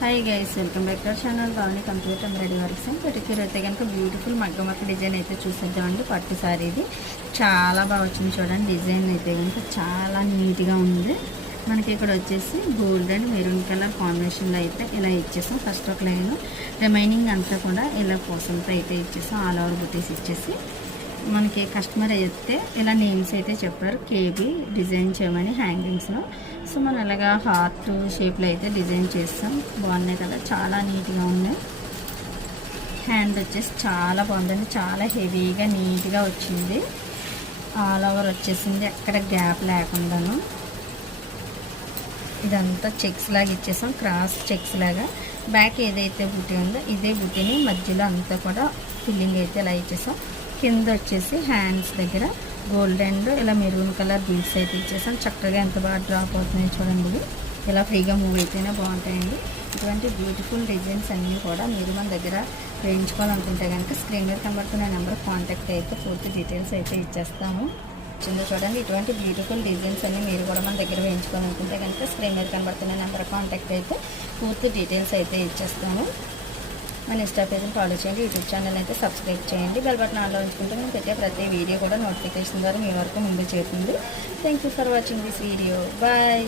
Hi guys, welcome back to our channel Bhavani computer embroidery works and pedicure. అయితే కనుక beautiful మగ్గ మక్క design అయితే చూసేద్దామండి. పట్టు సారీ ఇది చాలా బాగా వచ్చింది చూడండి. డిజైన్ అయితే కనుక చాలా నీట్గా ఉంది. మనకి ఇక్కడ వచ్చేసి గోల్డ్ అండ్ మెరూన్ కలర్ కాంబినేషన్లో అయితే ఇలా ఇచ్చేసాం. ఫస్ట్ ఒక లైన్, రిమైనింగ్ అంతా కూడా ఇలా పూసలతో అయితే ఇచ్చేసాం. ఆల్ ఓవర్ బుటీస్ ఇచ్చేసి మనకి కస్టమర్ అయితే ఇలా నేమ్స్ అయితే చెప్పారు, కేబీ డిజైన్ చేయమని హ్యాంగింగ్స్లో. సో మనం ఇలాగా హార్ట్ షేప్లో అయితే డిజైన్ చేస్తాం. బాగున్నాయి కదా, చాలా నీట్గా ఉన్నాయి. హ్యాండ్ వచ్చేసి చాలా బాగుందండి, చాలా హెవీగా నీట్గా వచ్చింది. ఆల్ ఓవర్ వచ్చేసింది, ఎక్కడ గ్యాప్ లేకుండాను. ఇదంతా చెక్స్ లాగా ఇచ్చేసాం, క్రాస్ చెక్స్ లాగా. బ్యాక్ ఏదైతే బుటీ ఉందో ఇదే బుటీని మధ్యలో అంతా కూడా ఫిల్లింగ్ అయితే ఇలా ఇచ్చేసాం. కింద వచ్చేసి హ్యాండ్స్ దగ్గర గోల్డ్ అండ్ ఇలా మెరూన్ కలర్ బీడ్స్ అయితే ఇచ్చేసాం. చక్కగా ఎంత బాగా డ్రాప్ అవుతున్నాయి చూడండి. ఇవి ఇలా ఫ్రీగా మూవ్ అయితేనే బాగుంటాయండి. ఇటువంటి బ్యూటిఫుల్ డిజైన్స్ అన్నీ కూడా మీరు మన దగ్గర వేయించుకోవాలనుకుంటే కనుక స్క్రీన్ మీద కనబడుతున్న నెంబర్ కాంటాక్ట్ అయితే పూర్తి డీటెయిల్స్ అయితే ఇచ్చేస్తాము. చిన్న చూడండి, ఇటువంటి బ్యూటిఫుల్ డిజైన్స్ అన్నీ మీరు కూడా మన దగ్గర వేయించుకోవాలనుకుంటే కనుక స్క్రీన్ మీద కనబడుతున్న నెంబర్ కాంటాక్ట్ అయితే పూర్తి డీటెయిల్స్ అయితే ఇచ్చేస్తాము. మన ఇన్స్టా పేజ్ని ఫాలో చేయండి, యూట్యూబ్ ఛానల్ అయితే సబ్స్క్రైబ్ చేయండి. బెల్ బటన్ ఆన్లో ఉంచుకుంటే నేను పెట్టే ప్రతి వీడియో కూడా నోటిఫికేషన్ ద్వారా మీ వరకు ముందు చేరుతుంది. Thank you for watching this video. Bye.